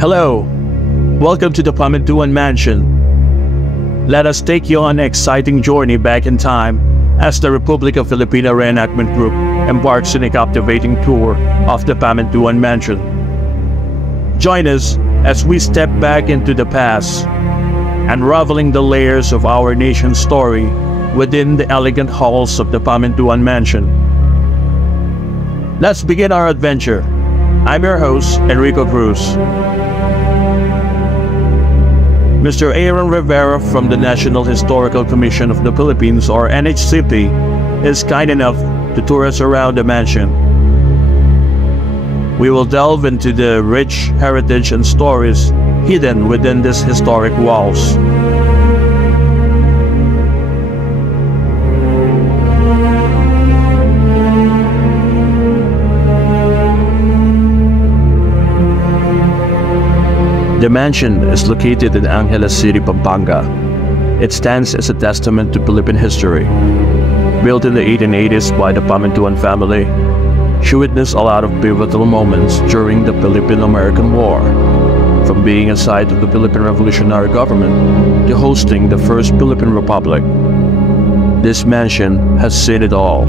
Hello, welcome to the Pamintuan Mansion. Let us take you on an exciting journey back in time as the Republic of Filipina Reenactment Group embarks on a captivating tour of the Pamintuan Mansion. Join us as we step back into the past, unraveling the layers of our nation's story within the elegant halls of the Pamintuan Mansion. Let's begin our adventure. I'm your host, Enrico Cruz. Mr. Aaron Rivera from the National Historical Commission of the Philippines, or NHCP, is kind enough to tour us around the mansion. We will delve into the rich heritage and stories hidden within these historic walls. The mansion is located in Angeles City, Pampanga. It stands as a testament to Philippine history. Built in the 1880s by the Pamintuan family, she witnessed a lot of pivotal moments during the Philippine-American War, from being a site of the Philippine Revolutionary Government to hosting the First Philippine Republic. This mansion has seen it all.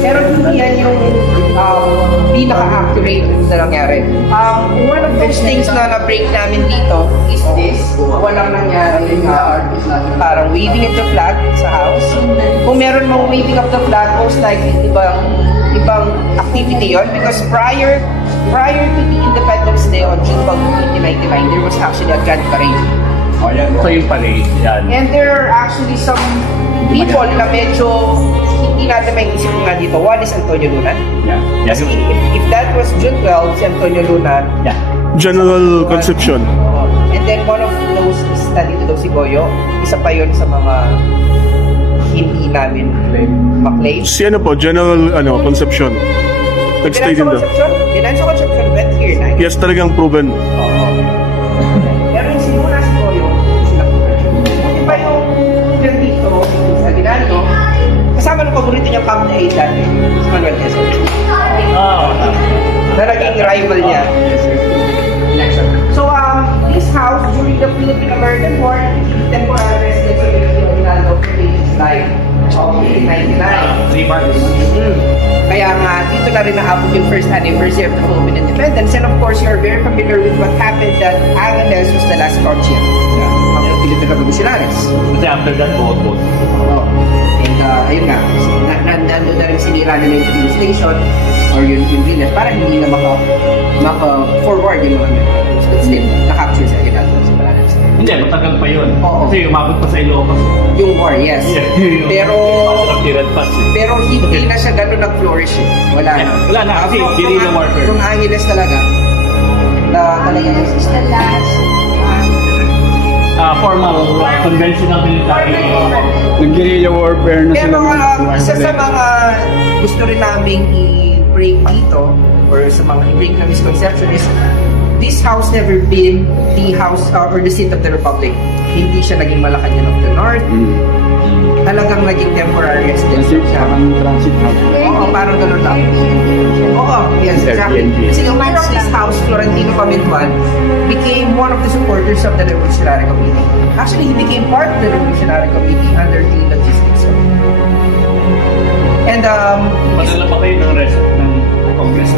Pero hindi yan yung pinaka-accurate na nangyari. One of those things na na-break namin dito is this. Walang nangyari parang waving of the flag sa house. Kung meron mong waving of the flag, most likely ibang activity yon, because prior to the Independence Day on June 12, 1999, there was actually a grand parade. Oh, yan. So yung parade, yan. And there are actually some people na medyo hindi natin may isip nga dito. One is Antonio Luna. Yeah. Kasi if that was June 12, si Antonio Luna. Yeah. General Concepcion. And then one of those is nandito daw si Goyo. Isa pa yun sa mga hindi namin maklaim. Si ano po, General Concepcion. Nag-stay din daw. Binanso Concepcion went here na. Yes, talagang proven. Oo. Pero yung si Luna, si Goyo, sila po. Buti pa yung dito sa Ginano, kasama ng paborito niyang Camp na Aid dati, si Manuel Quezon. Na naging rival niya. So, this house, during the Philippine-American War, temporary residence of the Ginano like 1999. Kaya nga, dito na rin naabot yung first anniversary of the Philippine independence. And of course, you're very familiar with what happened that Angeles was the last frontier of the Philippine Revolutionaries. Kasi after that, both. And ayun nga, nandun na rin sinira nila yung police station or yung village para hindi na maka-forward yung mga Americanos. But still, na-capture sa Aguinaldo sa Paranas. Hindi, matagal pa yun. Oo. Kasi umabot pa sa Ilocos. Yung war, yes. Yeah. Pero hindi na siya gano'n nag-flourish eh. Wala na. Wala na, kasi guerrilla warfare. Kung Angeles talaga, Angeles is the last formal, conventional military. Nag-guerrilla warfare na pero isa sa mga gusto rin naming i-break dito or sa mga i-break na misconception is this house never been the house or the seat of the Republic. Hindi siya naging Malacanang of the North. Talagang naging temporary residence siya. Parang transit house. Oo, parang gano'n lang. Oo, yes, exactly. Kasi yung man of this house, Florentino Pamintuan, became one of the supporters of the Revolutionary Committee. Actually, he became part of the Revolutionary Committee under the logistics. And, Madala pa kayo ng rest ng Congress.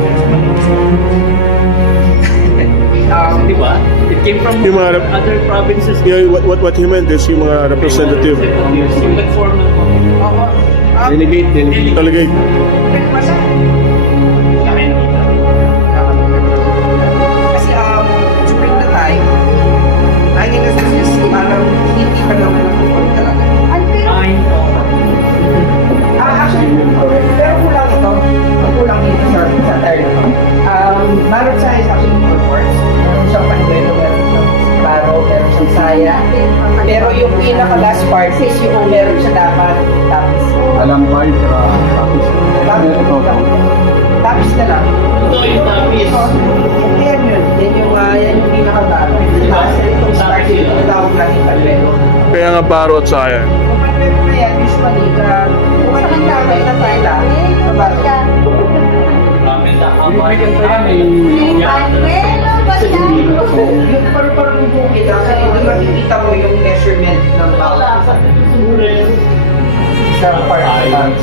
Di ba? It came from yung mga other provinces. Yeah, what he meant is yung mga representative. Yung nag-form ng Delegate. kasi during the time, Angeles is parang hindi pa naman nakapon talaga. Actually, pero kulang ito. Kulang dito sa tire na ito. Marot siya is actually more ports. Meron siyang Panuelo, meron siyang Baro, meron siyang Saya. Pero yung pinaka-last part is yung meron siya dapat tapis. Alampay, tapis. Tapis na lang. Ito yung tapis. Yan yun. Yan yung pinaka-baro. Kasi itong start yung tawag natin Panuelo. Kaya nga Baro at Saya. Kung Panuelo na yan, usually, kung anong tawag na tayo sa Baro. Ramen na. Manuelo, Yung parang bukid, actually, doon makikita mo yung measurement ng bawat sa part.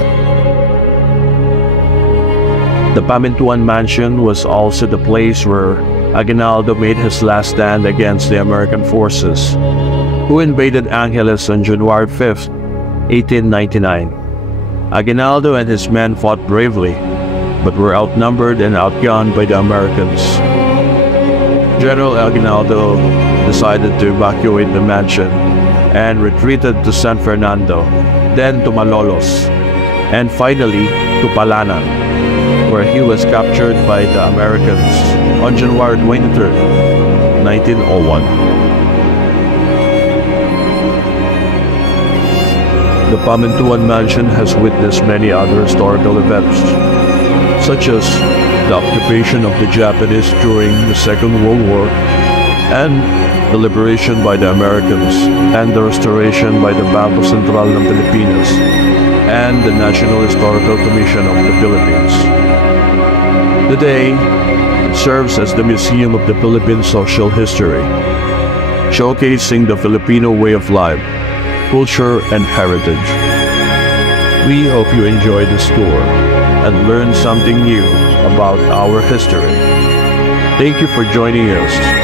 The Pamintuan Mansion was also the place where Aguinaldo made his last stand against the American forces, who invaded Angeles on January 5, 1899. Aguinaldo and his men fought bravely, but were outnumbered and outgunned by the Americans. General Aguinaldo decided to evacuate the mansion and retreated to San Fernando, then to Malolos, and finally to Palanan, where he was captured by the Americans on January 23, 1901. The Pamintuan Mansion has witnessed many other historical events, such as the occupation of the Japanese during the Second World War, and the liberation by the Americans, and the restoration by the Bangko Sentral ng Pilipinas, and the National Historical Commission of the Philippines. Today, it serves as the Museum of the Philippine Social History, showcasing the Filipino way of life, culture, and heritage. We hope you enjoyed this tour and learned something new about our history. Thank you for joining us